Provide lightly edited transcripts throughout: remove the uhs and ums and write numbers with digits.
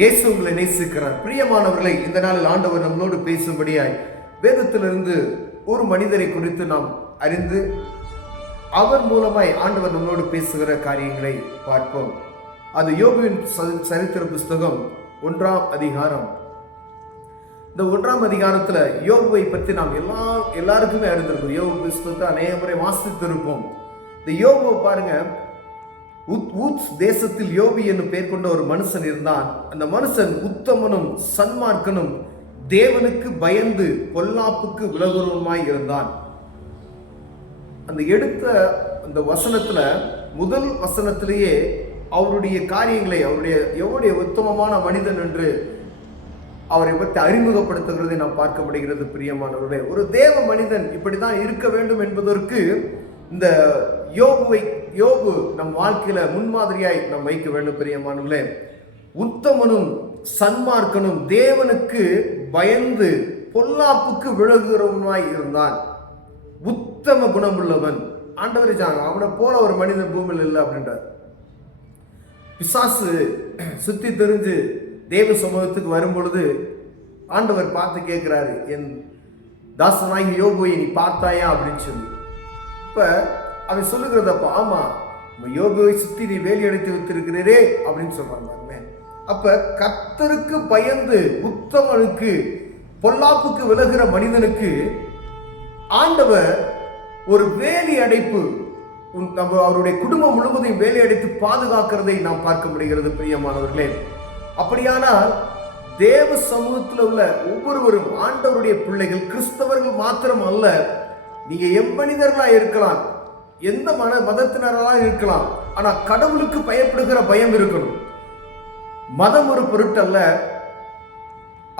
இயேசு உங்களை நேசிக்கிறார். பிரியமானவர்களை, இந்த நாளில் ஆண்டவர் நம்மளோடு பேசும்படியாய் வேதத்திலிருந்து ஒரு மனிதரை குறித்து நாம் அறிந்து அவர் மூலமாய் ஆண்டவர் நம்மளோடு பேசுகிற காரியங்களை பார்ப்போம். அது யோபுவின் சரித்திர புஸ்தகம் 1ஆம் அதிகாரம். இந்த 1ஆம் அதிகாரத்துல யோபுவை பற்றி நாம் எல்லாருக்குமே அறிந்திருக்கோம். யோபு புஸ்தகத்தை அநேக முறை வாசித்திருப்போம். இந்த யோபுவை பாருங்க, ஊத்ஸ் தேசத்தில் யோபு என்னும் பெயர் கொண்ட ஒரு மனுஷன் இருந்தான். அந்த மனுஷன் உத்தமனும் சன்மார்க்கனும் தேவனுக்கு பயந்து பொல்லாப்புக்கு விலகுறவனுமாய் இருந்தான். அந்த எடுத்த அந்த வசனத்துல முதல் வசனத்திலேயே அவருடைய காரியங்களை, எவ்வளவு உத்தமமான மனிதன் என்று அவரை பற்றி அறிமுகப்படுத்துகிறதை நாம் பார்க்க முடிகிறது. பிரியமானவர்களே, ஒரு தேவ மனிதன் இப்படிதான் இருக்க வேண்டும் என்பதற்கு இந்த யோபு நம் வாழ்க்கையில முன்மாதிரியாய் நாம் வைக்க வேண்டும். பிரியமானவர்களே, உத்தமனும் சன்மார்க்கனும் தேவனுக்கு பயந்து பொல்லாப்புக்கு விலகுகிறவனாய் இருந்தான். உத்தம குணமுள்ளவன். ஆண்டவரே அவனை போல ஒரு மனிதன் பூமியில் இல்லை அப்படின்றார். பிசாசு சுத்தி தெரிஞ்சு தேவ சமூகத்துக்கு வரும் பொழுது ஆண்டவர் பார்த்து கேட்கிறாரு, என் தாசனாகி யோபுவை நீ பார்த்தாயா அப்படின்னு சொல்லி. இப்ப அவன் சொல்லுகிறதப்ப, ஆமா யோபுவை சுத்தி நீ வேலி அடைத்து வைத்திருக்கிறீரே அப்படின்னு சொல்றாங்க. அப்ப கர்த்தருக்கு பயந்து உத்தமனுக்கு பொல்லாப்புக்கு விலகுற மனிதனுக்கு ஆண்டவர் ஒரு வேலி அடைப்பு, அவருடைய குடும்பம் முழுவதையும் வேலி அடைத்து பாதுகாக்கிறதை நாம் பார்க்க முடிகிறது. பிரியமானவர்களே, அப்படியானால் தேவ சமூகத்தில் உள்ள ஒவ்வொருவரும் ஆண்டவருடைய பிள்ளைகள், கிறிஸ்தவர்கள் மாத்திரம் அல்ல, நீங்க எம்மனிதர்களா இருக்கலாம், எந்த மதத்தினராக இருக்கலாம், ஆனா கடவுளுக்கு பயப்படுகிற பயம் இருக்கணும். மதம் ஒரு பொருட்டல்ல,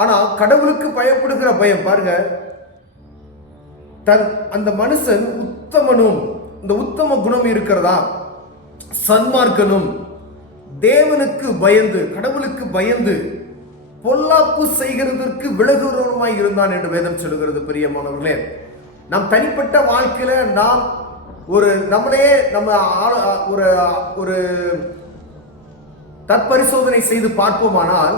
ஆனா கடவுளுக்கு பயப்படுகிற பயம். பாருங்க, அந்த மனுஷன் உத்தமனும், இந்த உத்தம குணம் இருக்கிறதா, சன்மார்க்கனும் தேவனுக்கு பயந்து, கடவுளுக்கு பயந்து பொல்லாப்பு செய்கிறதற்கு விலகுறவனுமாய் இருந்தான் என்று வேதம் சொல்கிறது. பிரியமானவர்களே, நம் தனிப்பட்ட வாழ்க்கையில நாம் ஒரு தற்பரிசோதனை செய்து பார்ப்போமானால்,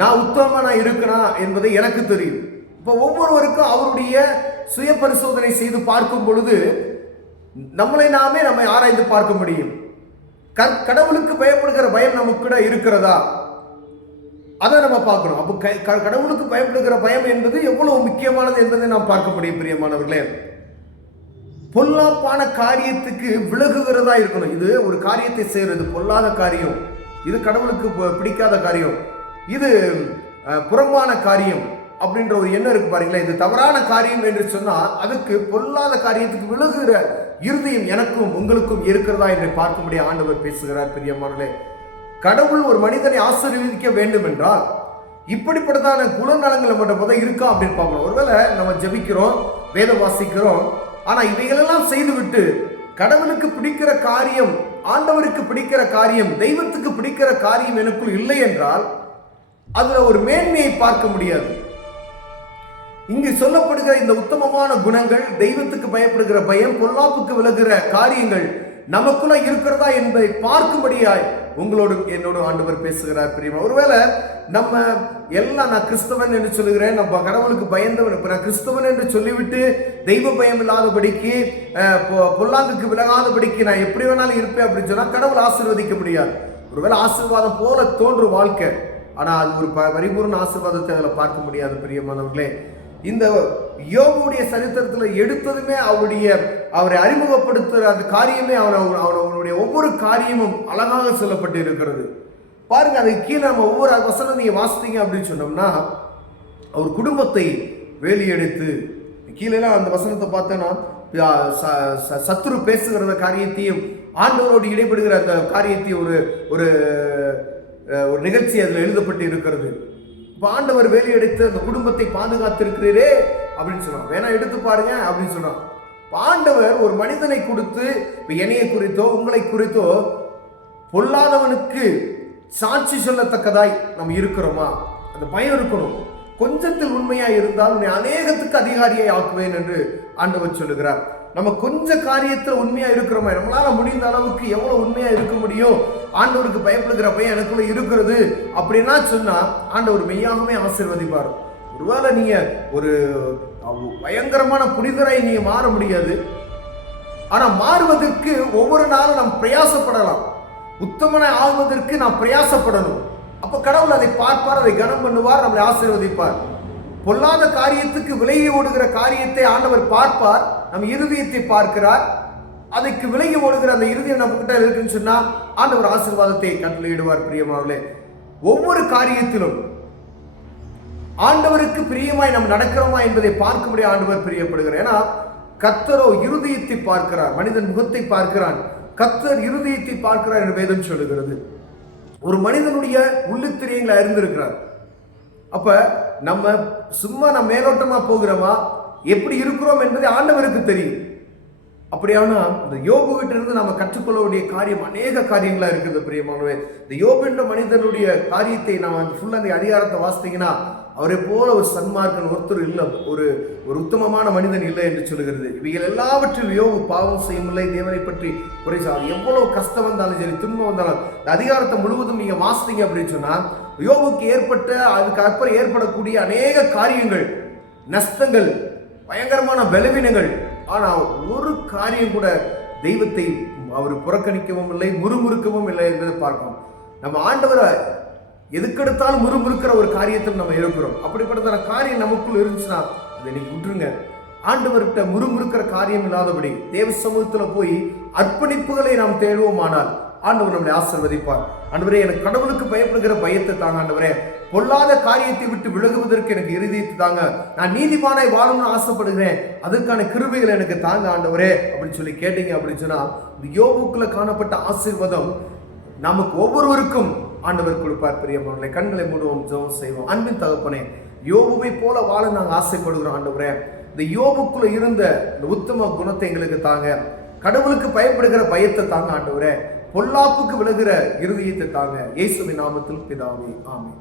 நான் உத்தமனா இருக்கனா என்பதை எனக்கு தெரியும். இப்ப ஒவ்வொருவருக்கும் அவருடைய சுய பரிசோதனை செய்து பார்க்கும் பொழுது நம்மை ஆராய்ந்து பார்க்க முடியும். கடவுளுக்கு பயப்படுகிற பயம் நமக்கு இருக்கிறதா, அதை நம்ம பார்க்கணும். அப்போ கடவுளுக்கு பயப்படுகிற பயம் என்பது எவ்வளவு முக்கியமானது என்பதை நாம் பார்க்க முடியும். பிரியமானவர்களே, பொல்லாப்பான காரியத்துக்கு விலகுகிறதா இருக்கணும். இது ஒரு காரியத்தை செய்யறது பொல்லாத காரியம், இது கடவுளுக்கு பிடிக்காத காரியம், இது புறம்பான காரியம் அப்படின்ற ஒரு எண்ணம் இருக்கு பாருங்களேன். இது தவறான காரியம் என்று சொன்னால் அதுக்கு பொல்லாத காரியத்துக்கு விலகுகிற இருதயம் எனக்கும் உங்களுக்கும் இருக்கிறதா என்று பார்க்க முடிய ஆண்டவர் பேசுகிறார். பிரியமானவர்களே, கடவுள் ஒரு மனிதனை ஆசீர்வதிக்க வேண்டும் என்றால் இப்படிப்பட்டதான குணநலங்கள் நம்மகிட்ட இருக்கா அப்படின்னு பார்க்கணும். ஒருவேளை நம்ம ஜெபிக்கிறோம், வேதம் வாசிக்கிறோம், ஆனா இவைகளெல்லாம் செய்துவிட்டு கடவுளுக்கு பிடிக்கிற காரியம், ஆண்டவருக்கு பிடிக்கிற காரியம், தெய்வத்துக்கு பிடிக்கிற காரியம் எனக்குள் இல்லை என்றால் அதுல ஒரு மேன்மையை பார்க்க முடியாது. இங்கு சொல்லப்படுகிற இந்த உத்தமமான குணங்கள், தெய்வத்துக்கு பயப்படுகிற பயம், பொல்லாப்புக்கு விலகுகிற காரியங்கள் நமக்குள்ள இருக்கிறதா என்பதை பார்க்கும்படியாய் உங்களோடு என்னோடு ஆண்டவர் பேசுகிறார். பிரியமா, ஒருவேளை நம்ம எல்லாம் நான் கிறிஸ்தவன் என்று சொல்லுகிறேன், நம்ம கடவுளுக்கு பயந்தவன், இப்ப நான் கிறிஸ்தவன் என்று சொல்லிவிட்டு தெய்வ பயம் இல்லாதபடிக்கு, பொல்லாங்குக்கு விலகாதபடிக்கு நான் எப்படி வேணாலும் இருப்பேன் அப்படின்னு சொன்னா கடவுள் ஆசீர்வதிக்க முடியாது. ஒருவேளை ஆசீர்வாதம் போல தோன்றும் வாழ்க்கை, ஆனா அது ஒரு பரிபூர்ண ஆசீர்வாதத்தை அதில் பார்க்க முடியாது. பிரியமானவர்களே, இந்த யோபுடைய சரித்திரத்தில் எடுத்ததுமே அவரை அறிமுகப்படுத்துகிற அந்த காரியமே அவனுடைய ஒவ்வொரு காரியமும் அழகாக சொல்லப்பட்டு இருக்கிறது. பாருங்க, அதுக்கு கீழே நம்ம ஒவ்வொரு வசனம் நீங்க வாசித்தீங்க அப்படின்னு சொன்னோம்னா, அவர் குடும்பத்தை வேலியெடுத்து, கீழெல்லாம் அந்த வசனத்தை பார்த்தோன்னா சத்துரு பேசுகிற காரியத்தையும் ஆண்டவரோடு இடைபடுகிற அந்த காரியத்தையும் ஒரு ஒரு நிகழ்ச்சி அதில் எழுதப்பட்டு இருக்கிறது. இப்போ ஆண்டவர் வேலி எடுத்து அந்த குடும்பத்தை பாதுகாத்திருக்கிறீரே அப்படின்னு சொன்னான். வேணா எடுத்து பாருங்க அப்படின்னு சொன்னான். ஆண்டவர் ஒரு மனிதனை கொடுத்து, என்னையை குறித்தோ உங்களை குறித்தோ பொல்லாதவனுக்கு சாட்சி சொல்லத்தக்கதாய் நம்ம இருக்கிறோமா, அந்த பயம் இருக்கணும். கொஞ்சத்தில் உண்மையா இருந்தால் உன்னை அநேகத்துக்கு அதிகாரியை ஆக்குவேன் என்று ஆண்டவர் சொல்லுகிறார். நம்ம கொஞ்ச காரியத்துல உண்மையா இருக்கிறோமா, நம்மளால முடிந்த அளவுக்கு எவ்வளவு உண்மையா இருக்க முடியும், ஆண்டவருக்கு பயப்படுகிற பையன் எனக்குள்ள இருக்கிறது அப்படின்னா சொன்னா ஆண்டவர் மெய்யாகவே ஆசீர்வதிப்பார். ஒருவேளை நீங்க ஒரு பயங்கரமான புனிதராய் நீங்க மாற முடியாது, ஆனா மாறுவதற்கு ஒவ்வொரு நாளும் நாம் பிரயாசப்படலாம். உத்தமனை ஆகுவதற்கு நாம் பிரயாசப்படணும். அப்ப கடவுள் அதை பார்ப்பார், அதை கனம் பண்ணுவார், நம்மளை ஆசீர்வதிப்பார். பொல்லாத காரியத்துக்கு விலகி ஓடுகிற காரியத்தை ஆண்டவர் பார்ப்பார், நம் இருதயத்தை பார்க்கிறார். அதுக்கு விலகி ஓடுகிற அந்த இருதயம் நம்ம கிட்ட இருக்குன்னு சொன்னா ஆண்டவர் ஆசீர்வாதத்தை கட்டளையிடுவார். பிரியமானவர்களே, ஒவ்வொரு காரியத்திலும் ஆண்டவருக்கு பிரியமாய் நாம் நடக்கிறோமா என்பதை பார்க்கும்படி ஆண்டவர் பிரியப்படுகிறார். ஏன்னா கர்த்தரோ இருதயத்தை பார்க்கிறார், மனிதன் முகத்தை பார்க்கிறான், கர்த்தர் இருதயத்தை பார்க்கிறார் என்று வேதம் சொல்லுகிறது. ஒரு மனிதனுடைய உள்ளுத்திரியங்களை அறிந்திருக்கிறார். அப்ப நம்ம சும்மா நம்ம மேலோட்டமா போகிறோமா, எப்படி இருக்கிறோம் என்பதை ஆண்டவருக்கு தெரியும். அப்படியானா இந்த யோபு கிட்ட இருந்து நம்ம கற்றுக்கொள்ள வேண்டிய காரியம் அநேக காரியங்களா இருக்குது. பிரியமானவரே, இந்த யோபு என்ற மனிதனுடைய காரியத்தை நம்ம ஃபுல்லா அந்த அதிகாரத்தை வாசித்தீங்கன்னா அவரை போல ஒரு சன்மார்க்கன் ஒருத்தர் இல்லை, ஒரு உத்தமமான மனிதன் இல்லை என்று சொல்லுகிறது. இவைகள் எல்லாவற்றிலும் யோபு பாவம் செய்யவில்லை, தேவனை பற்றி குறை சாது. எவ்வளவு கஷ்டம் வந்தாலும் சரி, துன்பம் வந்தாலும் இந்த அதிகாரத்தை முழுவதும் நீங்க வாசித்தீங்க அப்படின்னு சொன்னா யோபுக்கு ஏற்பட்ட அதுக்கு அப்புறம் ஏற்படக்கூடிய அநேக காரியங்கள், நஷ்டங்கள், பயங்கரமான பலவீனங்கள், ஆனா ஒரு காரியம் கூட தெய்வத்தை அவர் புறக்கணிக்கவும் இல்லை, முறுமுறுக்கவும் இல்லை என்பதை பார்க்கணும். நம்ம ஆண்டவரை எதுக்கெடுத்தாலும் முறுமுறுக்கிற ஒரு காரியத்தில் நம்ம இருக்கிறோம். அப்படிப்பட்ட காரியம் நமக்குள்ள இருந்துச்சுன்னா அதை நீங்க விட்டுருங்க. ஆண்டவர்கிட்ட முறுமுறுக்கிற காரியம் இல்லாதபடி தேவ சமூகத்துல போய் அர்ப்பணிப்புகளை நாம் தேடுவோமானால் ஆண்டவர் நம்மளை ஆசீர்வதிப்பார். ஆண்டவரே, எனக்கு கடவுளுக்கு பயப்படுகிற பயத்தை தாங்க ஆண்டவரே, பொல்லாத காரியத்தை விட்டு விலகுவதற்கு எனக்கு இருதயத்தை தாங்க, நான் நீதிமானாய் வாழணும்னு ஆசைப்படுகிறேன், அதற்கான கிருபைகளை எனக்கு தாங்க ஆண்டவரே அப்படின்னு சொல்லி கேட்டீங்க அப்படின்னு சொன்னா இந்த யோபுக்குள்ள காணப்பட்ட ஆசீர்வாதம் நமக்கு ஒவ்வொருவருக்கும் ஆண்டவர் கொடுப்பார். பிரியமானவர்களே, கண்களை மூடுவோம், ஜெபம் செய்வோம். அன்பின் தகப்பனே, யோபுவை போல வாழ நாங்கள் ஆசைப்படுகிறோம் ஆண்டவரே. இந்த யோபுக்குள்ள இருந்த இந்த உத்தம குணத்தை எங்களுக்கு தாங்க, கடவுளுக்கு பயப்படுகிற பயத்தை தாங்க ஆண்டவரே, பொல்லாப்புக்கு விலகுற இருதயத்தை தாங்க. இயேசுவின் நாமத்தில் பிதாவே, ஆமென்.